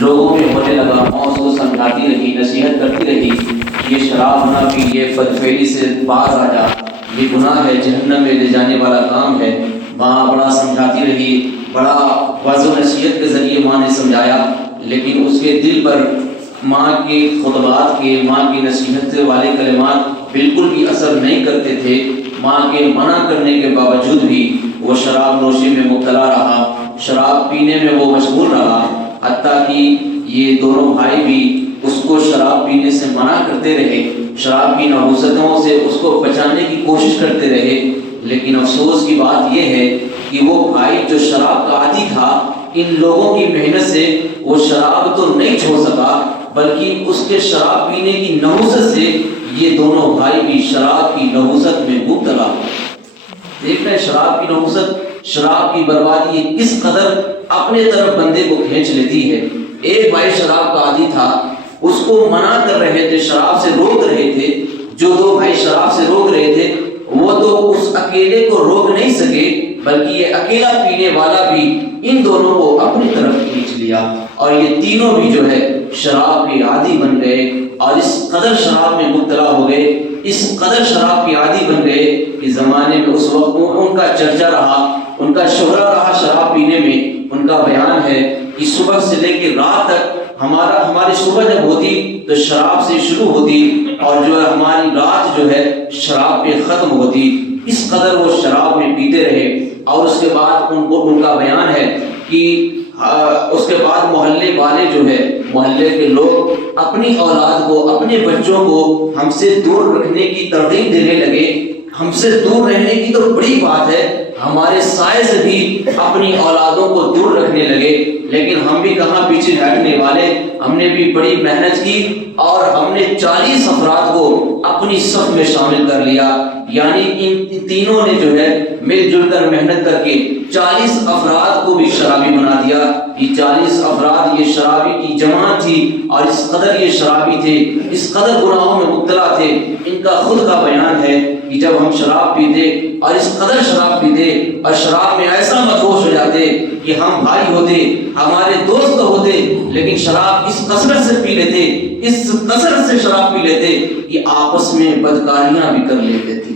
لوگوں میں ہونے لگا، موت کو سمجھاتی رہی، نصیحت کرتی رہی، یہ شراب نہ پی، یہ بدفعلی سے باز آ جا، یہ گناہ ہے، جہنم میں لے جانے والا کام ہے۔ ماں بڑا سمجھاتی رہی، بڑا واضح و نصیحت کے ذریعے ماں نے سمجھایا، لیکن اس کے دل پر ماں کے خطبات کے، ماں کی نصیحت والے کلمات بالکل بھی اثر نہیں کرتے تھے۔ ماں کے منع کرنے کے باوجود بھی وہ شراب نوشی میں مبتلا رہا، شراب پینے میں وہ مشغول رہا، حتیٰ کہ یہ دونوں بھائی بھی اس کو شراب پینے سے منع کرتے رہے، شراب کی نحوستوں سے اس کو بچانے کی کوشش کرتے رہے۔ لیکن افسوس کی بات یہ ہے کہ وہ بھائی جو شراب کا عادی تھا، ان لوگوں کی محنت سے وہ شراب تو نہیں چھوڑ سکا، بلکہ اس کے شراب پینے کی نحوست سے یہ دونوں بھائی بھی شراب کی نحوست میں مبتلا ہوئے۔ دیکھ رہے شراب کی نحوست، شراب کی بربادی کس قدر اپنے طرف بندے کو کھینچ لیتی ہے۔ ایک بھائی شراب کا عادی تھا، اس کو منع کر رہے تھے، شراب سے روک رہے تھے۔ جو دو بھائی شراب سے روک رہے تھے وہ تو اس اکیلے کو روک نہیں سکے، بلکہ یہ اکیلا پینے والا بھی ان دونوں کو اپنی طرف کھینچ لیا، اور یہ تینوں بھی جو ہے شراب کے عادی بن گئے، اور اس قدر شراب میں مبتلا ہو گئے، اس قدر شراب کے عادی بن گئے کہ زمانے میں اس وقت ان کا چرچا رہا، ان کا شہرہ رہا شراب پینے میں۔ ان کا بیان ہے کہ صبح سے لے کے رات تک ہماری صبح جب ہوتی تو شراب سے شروع ہوتی، اور جو ہے ہماری رات جو ہے شراب پہ ختم ہوتی۔ اس قدر وہ شراب میں پیتے رہے، اور اس کے بعد ان کا بیان ہے کہ اس کے بعد محلے والے جو ہے، محلے کے لوگ اپنی اولاد کو، اپنے بچوں کو ہم سے دور رکھنے کی ترغیب دینے لگے۔ ہم سے دور رہنے کی تو بڑی بات ہے، ہمارے سائے سے بھی اپنی اولادوں کو دور رکھنے لگے، لیکن ہم بھی کہاں پیچھے ہٹنے والے، ہم نے بھی بڑی محنت کی، اور ہم نے 40 افراد کو اپنی صف میں شامل کر لیا۔ یعنی ان تینوں نے جو ہے مل جل کر محنت کر کے 40 افراد کو بھی شرابی بنا دیا۔ یہ 40 افراد یہ شرابی کی جماعت تھی، اور اس قدر یہ شرابی تھے، اس قدر گناہوں میں مبتلا تھے۔ ان کا خود کا بیان ہے کہ جب ہم شراب پیتے، اور اس قدر شراب پیتے، اور شراب میں ایسا مدہوش ہو جاتے کہ ہم بھائی ہوتے، ہمارے دوست ہوتے، لیکن شراب اس کثرت سے پی لیتے، اس کثرت سے شراب پی لیتے کہ آپس میں بدکاریاں بھی کر لیتے تھے۔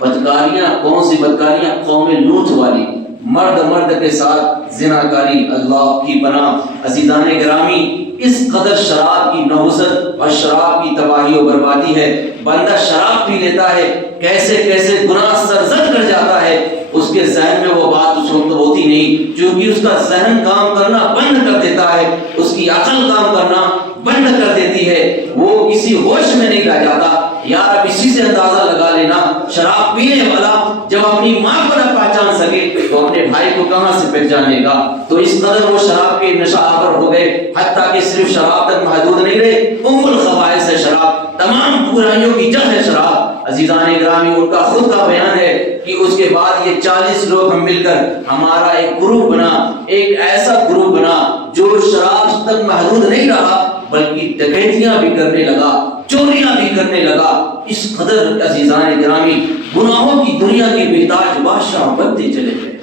بدکاریاں کون سی بدکاریاں؟ قوم لوط والی، مرد کے ساتھ زناکاری، اللہ کی پناہ۔ عزیزان گرامی، اس قدر شراب کی نحوست اور شراب کی تباہی و بربادی ہے۔ بندہ شراب پی لیتا ہے، کیسے کیسے گناہ سرزد کر جاتا ہے، اس کے ذہن میں وہ بات اس وقت ہوتی نہیں، کیونکہ اس کا ذہن کام کرنا بند کر دیتا ہے، اس کی عقل کام کرنا بند کر دیتی ہے، وہ کسی ہوش میں نہیں رہ جاتا۔ یار اب اسی سے اندازہ لگا لینا، شراب پینے والا جب اپنی ماں کو نہ پہچان سکے تو اپنے بھائی کو کہاں سے پہچانے گا۔ تو اس قدر وہ شراب کے نشہ آور ہو گئے، حتیٰ کہ صرف شراب تک محدود نہیں رہے، الخبائث ہے شراب، تمام برائیوں کی جڑ ہے شراب۔ عزیزان گرامی، ان کا خود کا بیان ہے کہ اس کے بعد یہ 40 لوگ ہم مل کر ہمارا ایک گروپ بنا، ایک ایسا گروپ بنا جو شراب تک محدود نہیں رہا، بلکہ ڈکیتیاں بھی کرنے لگا، چوریاں بھی کرنے لگا۔ اس قدر عزیزان گرامی گناہوں کی دنیا کے بےتاج بادشاہ بنتے چلے گئے۔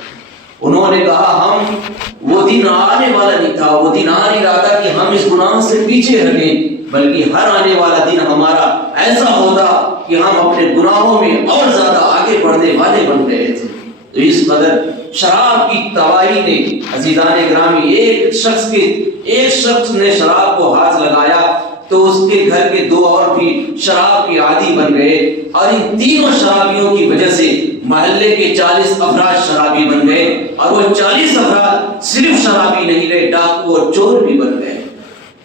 انہوں نے کہا ہم وہ دن آنے والا نہیں تھا، وہ دن آ نہیں رہا تھا کہ ہم اس گناہ سے پیچھے ہٹیں، بلکہ ہر آنے والا دن ہمارا ایسا ہوگا کہ ہم اپنے گناہوں میں اور زیادہ آگے بڑھنے والے بن گئے تھے۔ تو اس قدر شراب کی تباہی نے عزیزان گرامی، ایک شخص نے شراب کو ہاتھ لگایا تو اس کے گھر کے 2 اور بھی شراب کے عادی بن گئے، اور ان تینوں شرابیوں کی وجہ سے محلے کے 40 افراد شرابی بن گئے، اور وہ 40 افراد صرف شرابی نہیں رہے، ڈاکو اور چور بھی بن گئے۔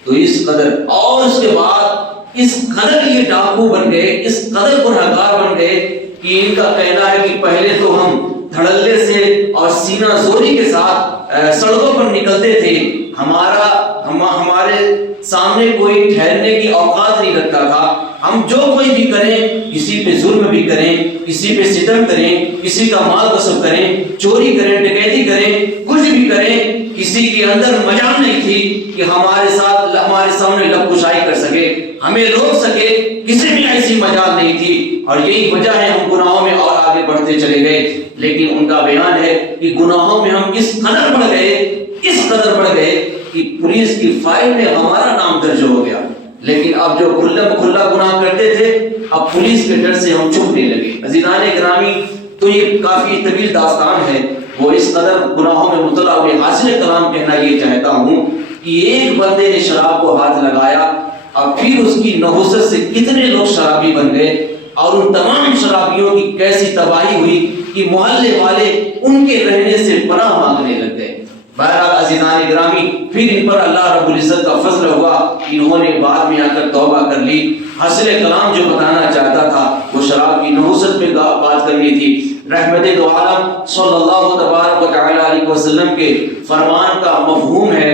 تو اس قدر، اور اس کے بعد اس قدر یہ ڈاکو بن گئے، اس قدر گنہگار بن گئے کہ ان کا کہنا ہے کہ پہلے تو ہم دھڑلے سے اور سینہ زوری کے ساتھ سڑکوں پر نکلتے تھے، ہمارے سامنے کوئی ٹھہرنے کی اوقات نہیں رکھتا تھا، ہم جو کوئی بھی کریں، کسی پہ ظلم بھی کریں، کسی پہ ستم کریں، کسی کا مال غصب کریں، چوری کریں، ڈکیتی کریں، کچھ بھی کریں، کسی کے اندر مجال نہیں تھی کہ ہمارے سامنے لب کشائی کر سکے، ہمیں روک سکے، کسی بھی ایسی مجال نہیں تھی، اور یہی وجہ ہے ہم گناہوں میں اور آگے بڑھتے چلے گئے۔ لیکن ان کا بیان ہے کہ گناہوں میں ہم اس قدر بڑھ گئے اس قدر بڑھ گئے کہ پولیس کی فائل میں ہمارا نام درج ہو گیا، لیکن اب جو کھلا گناہ کرتے تھے اب پولیس کے ڈر سے ہم چھپنے لگے۔ عزیزان گرامی، تو یہ کافی طویل داستان ہے، وہ اس قدر گناہوں میں مبتلا ہوئے۔ حاصل کلام کہنا یہ چاہتا ہوں کہ ایک بندے نے شراب کو ہاتھ لگایا، اب پھر اس کی نحوست سے کتنے لوگ شرابی بن گئے، اور ان تمام شرابیوں کی کیسی تباہی ہوئی کہ محلے والے ان کے رہنے سے پناہ مانگنے لگ گئے۔ بہرحال عزیزان گرامی، پھر ان پر اللہ رب العزت کا فضل ہوا، انہوں نے بعد میں آ کر توبہ کر لی۔ حاصل کلام جو بتانا چاہتا تھا وہ شراب کی نحوست پہ بات کرنی تھی۔ رحمت دو عالم صلی اللہ تبارک و تعالی علیہ وسلم کے فرمان کا مفہوم ہے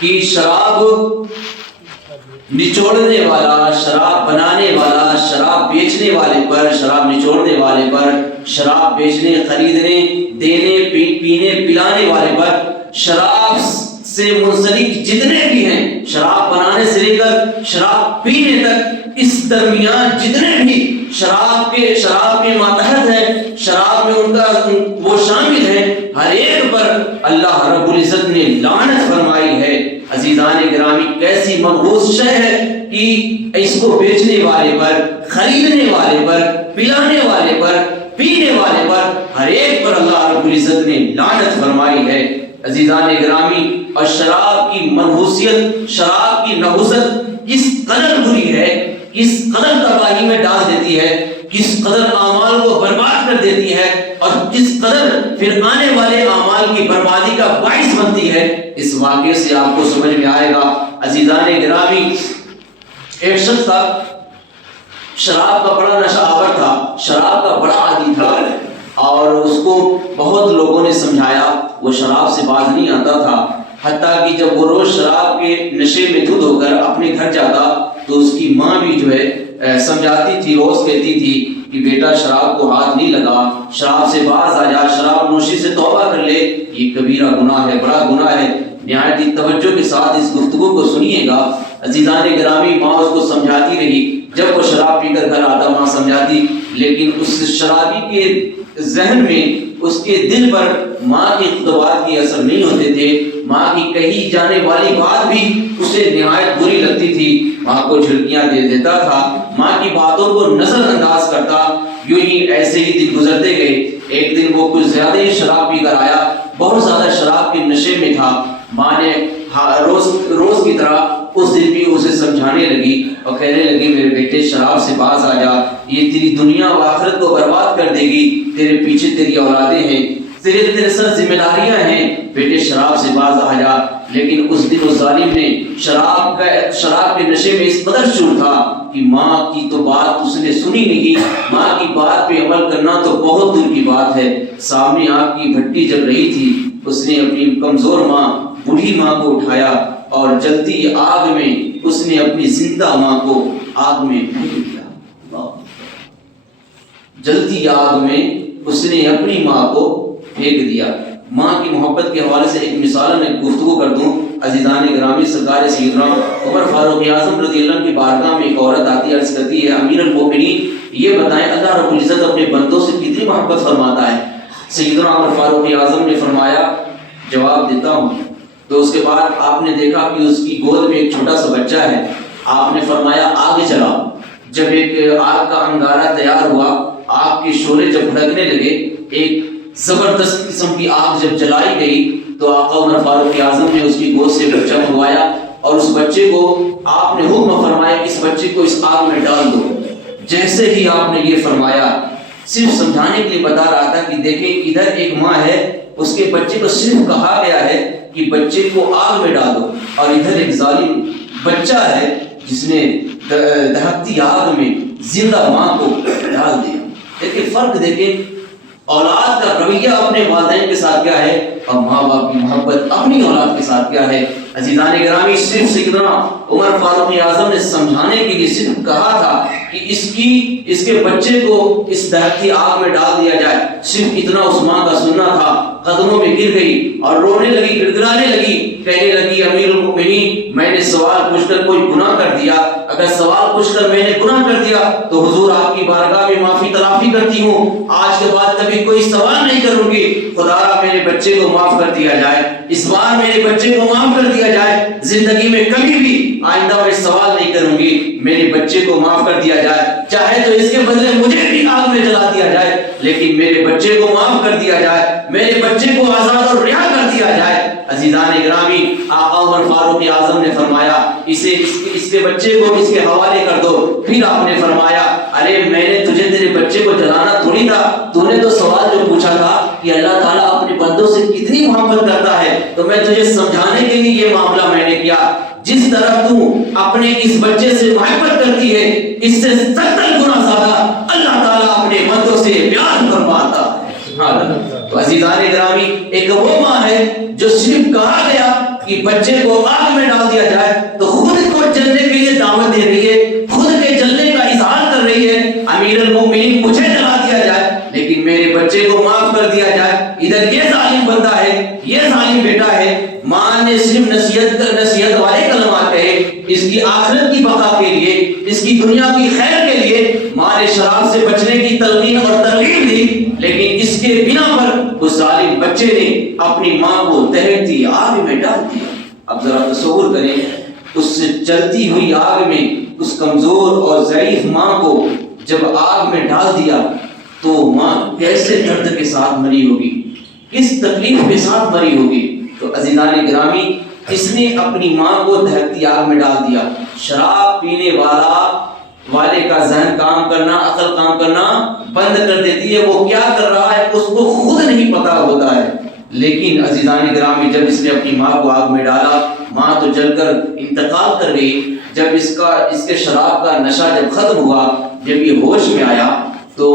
کہ شراب نچوڑنے والا، شراب بنانے والا، شراب بیچنے والے پر، شراب نچوڑنے والے پر، شراب بیچنے، خریدنے، دینے، پینے، پلانے والے پر، شراب سے منسلک جتنے بھی ہیں، شراب بنانے سے لے کر شراب پینے تک، اس درمیان جتنے بھی شراب کے ماتحت ہیں، شراب میں ان کا وہ شامل ہیں، ہر ایک پر اللہ رب العزت نے لعنت فرمائی ہے۔ عزیزان گرامی، کیسی مبعوث شے ہے کہ اس کو بیچنے والے پر، خریدنے والے پر، پلانے والے پر، پینے والے پر، ہر ایک پر اللہ رب العزت نے لعنت فرمائی ہے۔ عزیزان گرامی، اور شراب کی منحوسیت، شراب کی نحوست کس قدر بری ہے، کس قدر تباہی میں ڈال دیتی ہے، کس قدر اعمال کو برباد کر دیتی ہے، اور کس قدر پھر آنے والے اعمال کی بربادی کا باعث بنتی ہے، اس واقعے سے آپ کو سمجھ میں آئے گا۔ عزیزان گرامی، ایک شخص تھا، شراب کا بڑا نشہ آور تھا، شراب کا بڑا عادی تھا، اور اس کو بہت لوگوں نے سمجھایا، وہ شراب سے باز نہیں آتا تھا، حتیٰ کہ جب وہ روز شراب کے نشے میں دھت ہو کر اپنے گھر جاتا تو اس کی ماں بھی جو ہے سمجھاتی تھی، روز کہتی تھی کہ بیٹا شراب کو ہاتھ نہیں لگا، شراب سے باز آ جا، شراب نوشی سے توبہ کر لے، یہ کبیرہ گناہ ہے، بڑا گناہ ہے۔ نہایت ہی توجہ کے ساتھ اس گفتگو کو سنیے گا۔ عزیزان گرامی، ماں اس کو سمجھاتی رہی، جب وہ شراب پی کر گھر آتا ماں سمجھاتی، لیکن اس شرابی کے ذہن میں، اس کے دل پر ماں کے خطبات کی اثر نہیں ہوتے تھے، ماں کی کہی جانے والی بات بھی اسے نہایت بری لگتی تھی، ماں کو جھڑکیاں دے دیتا تھا، ماں کی باتوں کو نظر انداز کرتا۔ یوں ہی ایسے ہی دن گزرتے گئے۔ ایک دن وہ کچھ زیادہ ہی شراب پی کر آیا، بہت زیادہ شراب کے نشے میں تھا۔ ماں نے روز کی طرح اس دن بھی اسے سمجھانے لگی اور کہنے لگی، میرے بیٹے شراب سے باز آ جا، یہ تیری دنیا و آخرت کو برباد کر دے گی، تیرے پیچھے تیری اولادیں ہیں، تیرے سر ذمہ داریاں ہیں، بیٹے شراب سے باز آ جا۔ لیکن اس دن اس ظالم نے شراب کے نشے میں اس قدر چور تھا کہ ماں کی تو بات اس نے سنی نہیں، ماں کی بات پہ عمل کرنا تو بہت دور کی بات ہے۔ سامنے آگ کی بھٹی جل رہی تھی، اس نے اپنی کمزور ماں، بوڑھی ماں کو اٹھایا اور جلتی آگ میں اس نے اپنی زندہ ماں کو آگ میں پھینک دیا۔ جلتی آگ میں اس نے اپنی ماں کو پھینک دیا۔ ماں کی محبت کے حوالے سے ایک مثال میں گفتگو کر دوں۔ عزیزان گرامی، سرکار سیدنا عمر فاروق اعظم رضی اللہ عنہ کی بارگاہ میں ایک عورت آتی ہے، عرض کرتی ہے، امیر المومنین یہ بتائیں اللہ رب العزت اپنے بندوں سے کتنی محبت فرماتا ہے؟ سیدنا عمر فاروق اعظم نے فرمایا، جواب دیتا ہوں۔ تو اس کے بعد آپ نے دیکھا کہ اس کی گود میں ایک چھوٹا سا بچہ ہے، آپ نے فرمایا آگے چلاؤ۔ جب ایک آگ کا انگارہ تیار ہوا، آگ کے شعلے جب بھڑکنے لگے، ایک زبردست قسم کی آگ جب جلائی گئی تو آقا عمر فاروق اعظم نے اس کی گود سے بچہ منگوایا اور اس بچے کو آپ نے حکم فرمایا کہ اس بچے کو اس آگ میں ڈال دو۔ جیسے ہی آپ نے یہ فرمایا، صرف سمجھانے کے لیے بتا رہا تھا کہ دیکھیں ادھر ایک ماں ہے، اس کے بچے کو صرف کہا گیا ہے کہ بچے کو آگ میں ڈال دو، اور ادھر ایک ظالم بچہ ہے جس نے دہکتی آگ میں زندہ ماں کو ڈال دیا۔ دیکھیں فرق، دیکھیں اولاد کا رویہ اپنے والدین کے ساتھ کیا ہے اور ماں باپ کی محبت اپنی اولاد کے ساتھ کیا ہے۔ عزیزان گرامی، صرف سیدنا عمر فاروق اعظم نے سمجھانے کے لیے صرف کہا تھا کہ اس کے بچے کو اس دہکتی آگ میں ڈال دیا جائے، صرف اتنا اس ماں کا سننا تھا۔ قدموں میں گر گئی اور رونے لگی، گڑگڑانے لگی، کہنے لگی، امیر المومنین میں نے سوال پوچھ کر کوئی گناہ کر دیا؟ اگر سوال پوچھ کر میں نے گناہ کر دیا تو حضور آپ کی بارگاہ میں معافی تلافی کرتی ہوں، آج کے بعد کبھی کوئی سوال نہیں کروں گی، خدا میرے بچے کو معاف کر دیا جائے، اس بار میرے بچے کو معاف کر دیا جائے، زندگی میں کبھی بھی آئندہ میں سوال نہیں کروں گی، میرے بچے کو معاف کر دیا جائے، چاہے تو اس کے بدلے مجھے بھی آگ میں جلا دیا جائے، لیکن میرے بچے کو معاف کر دیا جائے، میرے بچے کو آزاد اور رہا کر دیا جائے۔ عزیزان گرامی، آقا عمر فاروق اعظم نے فرمایا اس کے بچے کو اس کے حوالے کر دو، پھر آپ نے فرمایا ارے میں نے تجھے تیرے بچے کو جلانا تھوڑی تھا، تو نے تو سوال جو پوچھا تھا کہ اللہ تعالیٰ اپنے بندوں سے کتنی محبت کرتا ہے، تو میں تجھے سمجھانے کے لیے یہ معاملہ میں نے کیا، جس طرح تو اپنے اس بچے سے محبت کرتی ہے اس سے 70 گنا زیادہ اللہ تعالیٰ اپنے بندوں سے پیار فرماتا ہے۔ تو عزیزان گرامی، ایک وہ ماں ہے جو صرف کہا گیا کہ بچے کو آگ میں ڈال دیا جائے تو خود کو جلنے کے لیے دعوت دے رہی ہے، خود کے جلنے کا اظہار کر رہی ہے، امیر المومنین مجھے جلا دیا جائے لیکن میرے بچے کو معاف کر دیا جائے۔ ادھر یہ ظالم بندہ ہے، یہ ظالم بیٹا ہے، ماں نے صرف نصیحت والے کلمات کہے، اس کی آخرت کی بقا کے لیے، اس کی دنیا کی خیر کے لیے ماں نے شراب سے بچنے کی تلقین اور ترغیب دی، لیکن اس کے بنا پر اس ظالم بچے نے اپنی ماں کو دہتی آگ میں ڈال دیا۔ اب ذرا تصور کریں، اس سے چلتی ہوئی آگ میں اس کمزور اور ضعیف ماں کو جب آگ میں ڈال دیا تو ماں کیسے درد کے ساتھ مری ہوگی، کس تکلیف کے ساتھ مری ہوگی۔ تو عزیزان گرامی، اس نے اپنی ماں کو دہتی آگ میں ڈال دیا۔ شراب پینے والے کا ذہن کام کرنا، عقل کام کرنا بند کر دیتی ہے، وہ کیا کر رہا ہے اس کو خود نہیں پتا ہوتا ہے۔ لیکن عزیزان گرامی، جب اس نے اپنی ماں کو آگ میں ڈالا، ماں تو جل کر انتقال کر گئی۔ جب اس کے شراب کا نشہ جب ختم ہوا، جب یہ ہوش میں آیا تو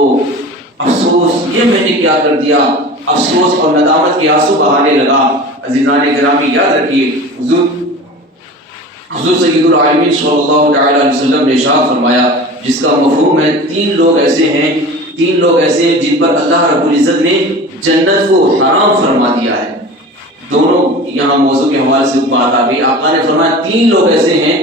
افسوس، یہ میں نے کیا کر دیا، افسوس اور ندامت کے آنسو بہانے لگا۔ عزیزان گرامی، یاد رکھیے حضور سید العالمین صلی اللہ تعالی علیہ وسلم نے ارشاد فرمایا، جس کا مفہوم ہے تین لوگ ایسے ہیں جن پر اللہ رب العزت نے جنت کو حرام فرما دیا ہے۔ دونوں یہاں موضوع کے حوالے سے بات آ گئی۔ آقا نے فرمایا تین لوگ ایسے ہیں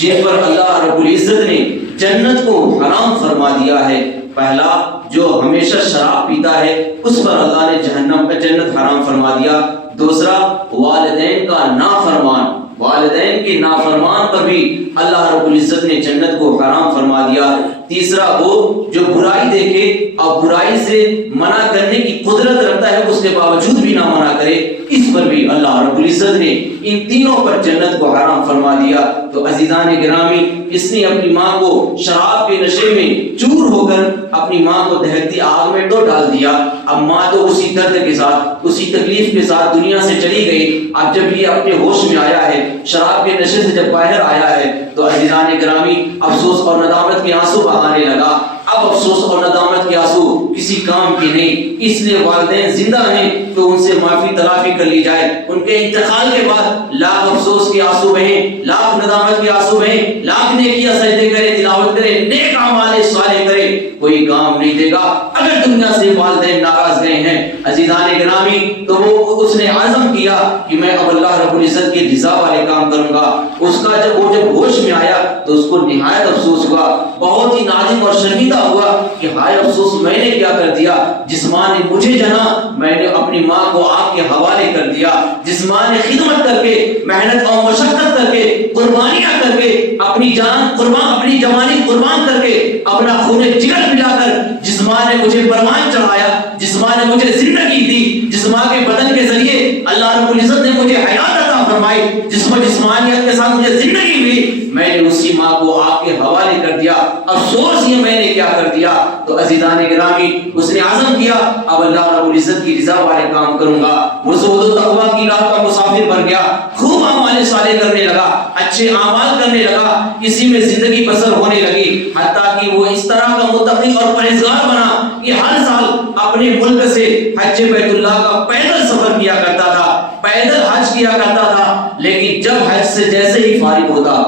جن پر اللہ رب العزت نے جنت کو حرام فرما دیا ہے۔ پہلا، جو ہمیشہ شراب پیتا ہے اس پر اللہ نے جنت حرام فرما دیا۔ دوسرا، والدین کا نافرمان، والدین کے نافرمان پر بھی اللہ رب العزت نے جنت کو حرام فرما دیا۔ تیسرا، وہ جو برائی دیکھے اور برائی سے منع کرنے کی قدرت رکھتا ہے اس کے باوجود بھی نہ منع کرے، اس پر بھی اللہ رب العزت نے ان تینوں پر جنت کو حرام فرما دیا۔ تو عزیزان گرامی، اس نے اپنی ماں کو شراب کے نشے میں چور ہو کر اپنی ماں کو دہتی آگ میں تو ڈال دیا۔ اب ماں تو اسی درد کے ساتھ، اسی تکلیف کے ساتھ دنیا سے چلی گئی۔ اب جب یہ اپنے ہوش میں آیا ہے، شراب کے نشے سے جب باہر آیا ہے تو عزیزان گرامی، افسوس اور ندامت کے آنسو بہانے لگا۔ اب افسوس اور ندامت کے آنسو کسی کام کی نہیں، اس لیے والدین زندہ ہیں تو ان سے معافی تلافی کر لی جائے۔ ان کے انتقال کے بعد لاکھ افسوس کے آنسو بہیں، لاکھ ندامت کے آنسو بہیں، لاکھ نیکیاں سجدے کرے، تلاوت کرے، نیک اعمال صالح کرے، کوئی کام نہیں دے گا اگر دنیا سے والدین ناراض گئے ہیں۔ عزیزان گرامی، تو وہ اس نے عزم کیا کہ میں اب اللہ رب العزت کی رضا والے کام کروں گا۔ اس کا جب ہوش میں آیا تو اس کو نہایت افسوس ہوا، بہت ہی نادم اور شرمندہ ہوا کہ ہائے افسوس، میں نے کیا کر دیا، جس ماں نے مجھے جنا میں نے اپنی ماں کو آگ کے حوالے کر دیا، جس ماں نے خدمت کر کے، محنت اور مشقت کر کے، قربانیاں کر کے، اپنی جان قربان، اپنی جوانی قربان کر کے، اپنا خون جگر پلا کر، جس ماں نے مجھے پروان چڑھایا، جس ماں نے مجھے زندگی دی، جس ماں کے بدن کے ذریعے اللہ رب العزت نے مجھے حیات عطا فرمائی، جس جسمانیت کے ساتھ مجھے زندگی ملی، میں نے اسی ماں کو آگ کے حوالے کر دیا۔ افسوس یہ میں نے کیا کر دیا۔ تو عزیزان گرامی، اس نے عزم کیا اب اللہ رب العزت کی رضا والے کام کروں گا۔ وہ زہد و تقویٰ کی راہ کا مسافر بن گیا، خوب اعمال صالح کرنے لگا، اچھے اعمال کرنے لگا، اسی میں زندگی بسر ہونے لگی، حتیٰ کہ وہ اس طرح کا متقی اور پرہیزگار بنا کہ ہر سال اپنے ملک سے حج بیت اللہ کا پیدل سفر کیا کرتا تھا، پیدل حج کیا کرتا تھا۔ لیکن جب حج سے جیسے ہی فارغ ہوتا،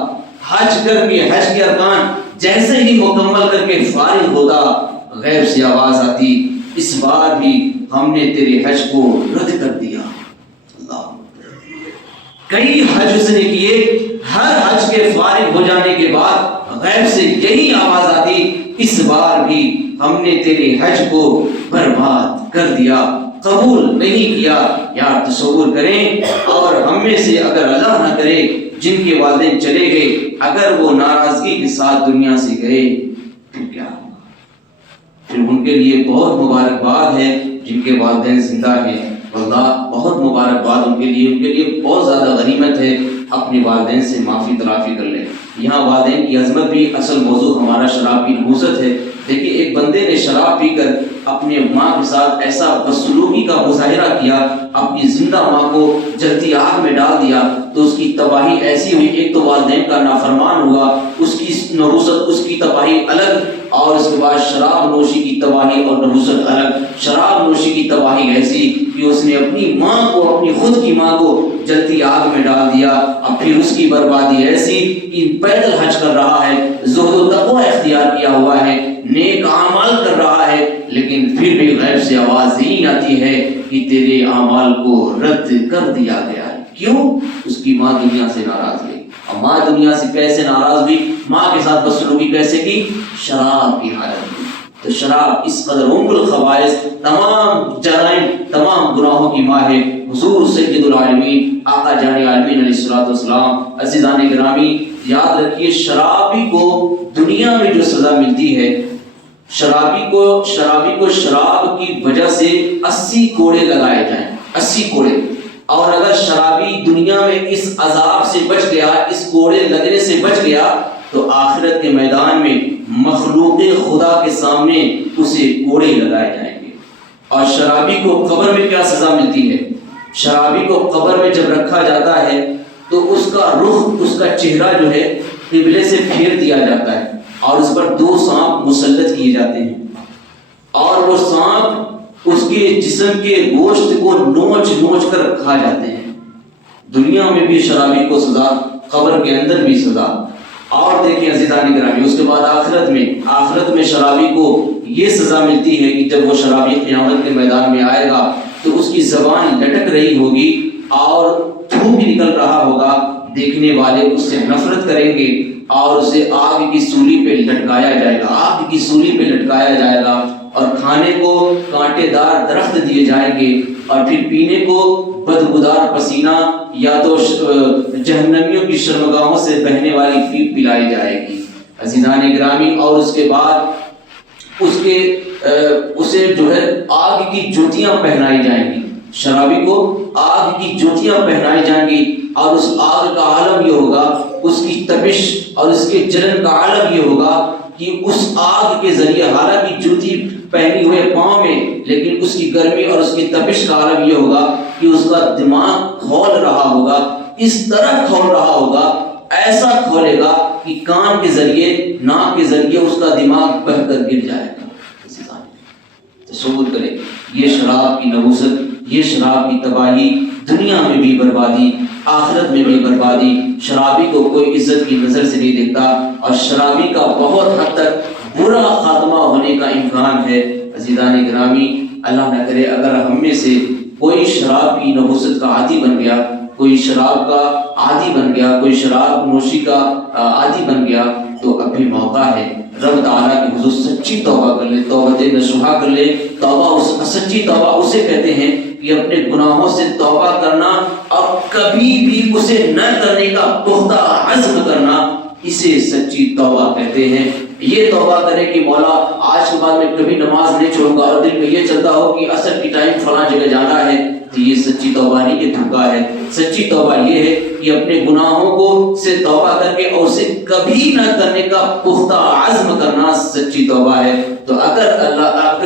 حج کر کے حج کے ارکان جیسے ہی مکمل کر کے فارغ ہوتا، غیب سے آواز آتی، اس بار بھی ہم نے تیرے حج کو رد کر دیا۔ اللہ، کئی حج اس نے کیے، ہر حج کے فارغ ہو جانے کے بعد غیب سے یہی آواز آتی اس بار بھی ہم نے تیرے حج کو برباد کر دیا، قبول نہیں کیا۔ یار تصور کریں، اور ہم میں سے اگر اللہ نہ کرے جن کے والدین چلے گئے، اگر وہ ناراضگی کے ساتھ دنیا سے گئے تو کیا ہوگا؟ پھر ان کے لیے بہت مبارکباد ہے جن کے والدین زندہ ہیں، واللہ بہت مبارکباد ان کے لیے بہت زیادہ غنیمت ہے، اپنے والدین سے معافی تلافی کر لیں۔ یہاں والدین کی عظمت بھی اصل موضوع ہمارا شراب کی نحوست ہے۔ دیکھیے ایک بندے نے شراب پی کر اپنے ماں کے ساتھ ایسا بدسلوکی کا مظاہرہ کیا، اپنی زندہ ماں کو جلتی آگ میں ڈال دیا، تو اس کی تباہی ایسی ہوئی، ایک تو والدین کا نافرمان ہوا، اس کی نحوست، اس کی تباہی الگ، اور اس کے بعد شراب نوشی کی تباہی اور نحوست الگ۔ شراب نوشی کی تباہی ایسی کہ اس نے اپنی ماں کو، اپنی خود کی ماں کو جلتی آگ میں ڈال دیا، اور پھر اس کی بربادی ایسی کہ پیدل حج کر رہا ہے، زہد و تقوی اختیار کیا ہوا ہے، نیک اعمال کر رہا ہے، لیکن پھر بھی غیب سے آواز یہی آتی ہے کہ تیرے اعمال کو رد کر دیا گیا ہے۔ کیوں؟ اس کی ماں دنیا سے ناراض ہوئی۔ اور ماں دنیا سے کیسے ناراض ہوئی؟ ماں کے ساتھ بدسلوکی کیسے کی؟ شراب کی حالت میں۔ تو شراب اس قدر ام الخبائث، تمام جرائم، تمام گناہوں کی ماں ہے۔ حضور سید العالمین آقا جان عالمین علیہ الصلوۃ والسلام، عزیزان گرامی یاد رکھیے، شرابی کو دنیا میں جو سزا ملتی ہے، شرابی کو شراب کی وجہ سے 80 کوڑے لگائے جائیں، 80 کوڑے۔ اور اگر شرابی دنیا میں اس عذاب سے بچ گیا، اس کوڑے لگنے سے بچ گیا، تو آخرت کے میدان میں مخلوق خدا کے سامنے اسے کوڑے لگائے جائیں گے۔ اور شرابی کو قبر میں کیا سزا ملتی ہے؟ شرابی کو قبر میں جب رکھا جاتا ہے تو اس کا رخ، اس کا چہرہ جو ہے قبلے سے پھیر دیا جاتا ہے، اور اس پر 2 سانپ مسلط کیے جاتے ہیں، اور وہ سانپ اس کے جسم کے گوشت کو نوچ نوچ کر کھا جاتے ہیں۔ دنیا میں بھی شرابی کو سزا، قبر کے اندر بھی سزا۔ اور دیکھیں عزیزان گرامی، اس کے بعد آخرت میں شرابی کو یہ سزا ملتی ہے کہ جب وہ شرابی قیامت کے میدان میں آئے گا تو اس کی زبان لٹک رہی ہوگی اور تھوک نکل رہا ہوگا، دیکھنے والے اس سے نفرت کریں گے، اور اسے آگ کی سولی پہ لٹکایا جائے گا، اور کھانے کو کانٹے دار درخت دیے جائیں گے، اور پھر پینے کو بدبودار پسینہ یا تو جہنمیوں کی شرمگاہوں سے بہنے والی پیپ پلائی جائے گی۔ عزیزان گرامی، اور اس کے بعد اسے جو ہے آگ کی جوتیاں پہنائی جائیں گی، شرابی کو آگ کی جوتیاں پہنائی جائیں گی، اور اس آگ کا عالم یہ ہوگا، اس کی تپش اور اس کے جلن کا عالم یہ ہوگا کہ اس آگ کے ذریعے، حالانکہ جوتی پہنی ہوئے پاؤں میں، لیکن اس کی گرمی اور اس کی تپش کا عالم یہ ہوگا کہ اس کا دماغ کھول رہا ہوگا، اس طرح کھول رہا ہوگا، ایسا کھولے گا کہ کان کے ذریعے، ناک کے ذریعے اس کا دماغ بہہ کر گر جائے گا۔ تصور کریں، یہ شراب کی نحوست، یہ شراب کی تباہی، دنیا میں بھی بربادی، آخرت میں بھی بربادی۔ شرابی کو کوئی عزت کی نظر سے نہیں دیکھتا، اور شرابی کا بہت حد تک برا خاتمہ ہونے کا امکان ہے۔ عزیزان گرامی، اللہ نہ کرے اگر ہم میں سے کوئی شراب کی نحوست کا عادی بن گیا، کوئی شراب کا عادی بن گیا، کوئی شراب نوشی کا عادی بن گیا، تو اب بھی موقع ہے رب تعالیٰ کی حضور سچی توبہ کر لے، توبۃ نصوحہ کر لے۔ سچی توبہ اسے کہتے ہیں کہ اپنے گناہوں سے توبہ کرنا اور کبھی بھی اسے نہ کرنے کا پختہ عزم کرنا، اسے سچی توبہ کہتے ہیں۔ یہ توبہ کرے کہ مولا آج کے بعد میں کبھی نماز نہیں چھوڑوں گا، اور دل میں یہ چلتا ہو کہ عصر کی ٹائم فلاں جگہ جانا ہے، تو یہ سچی توبہ نہیں، یہ دھوکا ہے۔ سچی توبہ یہ ہے کہ اپنے گناہوں کو سے توبہ کر کے اور اسے کبھی نہ کرنے کا پختہ عزم کرنا سچی توبہ ہے۔ تو اگر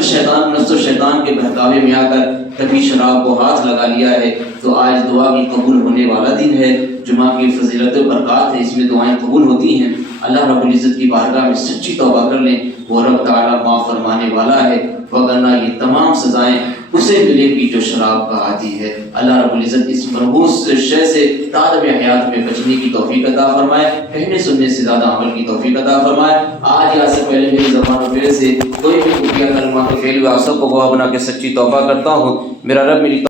شیطان، نفس و شیطان کے بہکاوے میں آ کر کبھی شراب کو ہاتھ لگا لیا ہے، تو آج دعا بھی قبول ہونے والا دن ہے، جمعہ کی فضیلت و برکات ہے، اس میں دعائیں قبول ہوتی ہیں۔ اللہ رب العزت کی بارگاہ میں سچی توبہ کر لیں، وہ رب تعالیٰ معاف فرمانے والا ہے، وگرنہ یہ تمام سزائیں اسے ملے گی جو شراب کا عادی ہے۔ اللہ رب العزت اس مرموز شے سے تعدب حیات میں بچنے کی توفیق عطا فرمائے، کہنے سننے سے زیادہ عمل کی توفیق عطا فرمائے۔ آج یا سے پہلے میری زبان و پھر سے کوئی بھی خفیہ کلمہ کے فعل و آپ سب کو گواہ بنا کے سچی توبہ کرتا ہوں۔ میرا رب میری